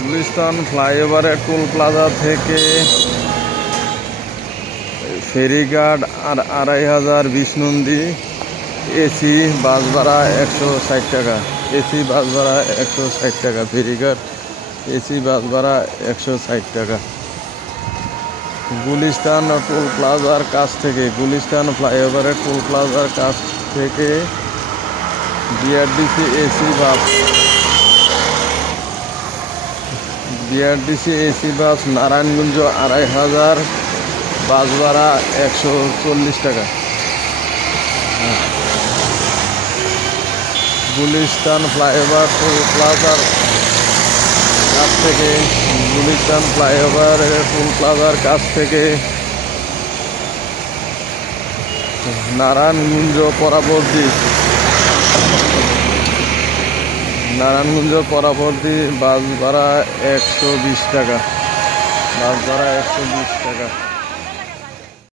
গুলিস্তান ফ্লাইওভারের toll plaza থেকে ফেরিঘাট আর 2500 বিষ্ণুন্দী এসি বাস ভাড়া 160 টাকা। এসি বাস ভাড়া 160 টাকা। ফেরিঘাট এসি বাস ভাড়া 160 টাকা। গুলিস্তান টোল প্লাজার কাছ থেকে, গুলিস্তান ফ্লাইওভারের টোল প্লাজার কাছ থেকে বিআরটিসি এসি বাস নারায়ণগঞ্জ 2500 বাস ভাড়া 140 টাকা। গুলিস্তান ফ্লাইওভার টোল প্লাজার কাছ থেকে, গুলিস্তান ফ্লাইওভার টোল প্লাজার কাছ থেকে নারায়ণগঞ্জ পরবর্তী বাস ভাড়া 120 টাকা। বাস ভাড়া 120 টাকা।